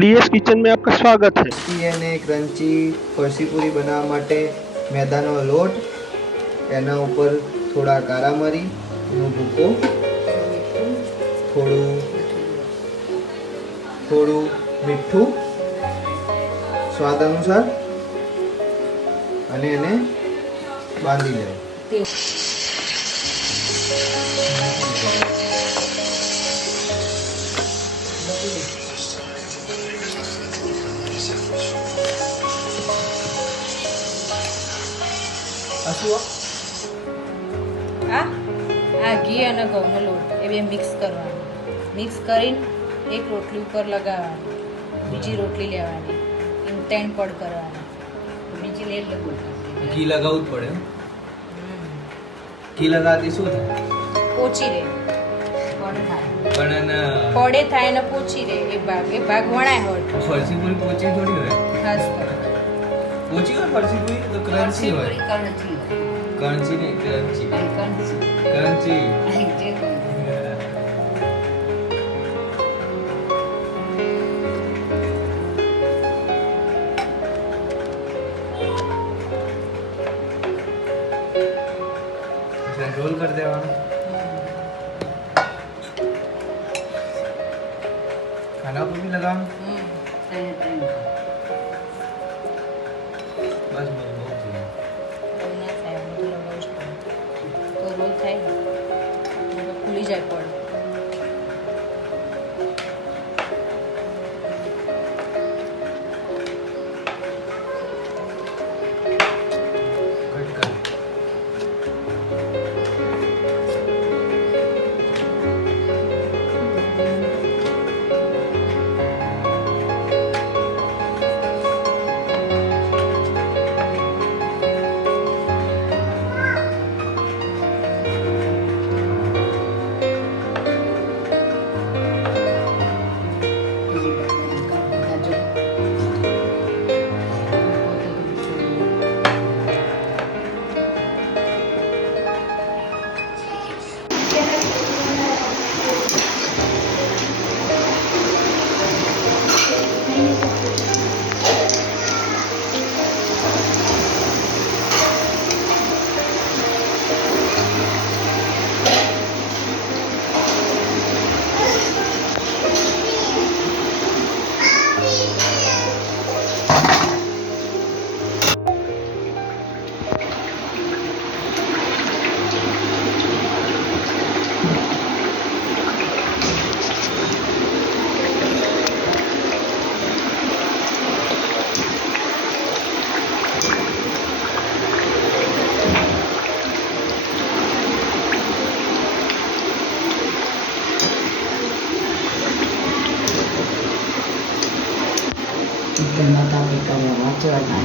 DS kitchen में आपका स्वागत है। ક્રિસ્પી અને ક્રન્ચી ફરસી પૂરી બનાવવા માટે મેદાનો લોટ, એના ઉપર થોડા કાળા મરીનો ભૂકો, થોડું મીઠું સ્વાદ અનુસાર અને એને બાંધી લેવું. આ ઘી અને ઘઉંનો લોટ એ બે મિક્સ કરવાનો. મિક્સ કરીને એક રોટલી ઉપર લગાવવાની, બીજી રોટલી લેવાની, એમ 3 પડ કરવાના. બીજી લે ઘી લગાવવું જ પડે. ઘી લગાવતી શું થાય? પોચી રહે, પણ પડે થાય ને પોચી રહે. એ ભાગ વણાય હોય. ફરસી પૂરી પોચી થોડી હોય. ખાસ પોચી હોય ફરસી પૂરી તો ક્રન્ચી હોય. ક્રન્ચી નહીં, ક્રન્ચી. ક્રન્ચી. રોલ કરી દેવાનું. ખાના પર બી લગાવવાનું. બસ બહુ થઈ તો રોલ થાય ખુલી જાય પડ. કટ કર. Kita nak tahu kalau macam mana.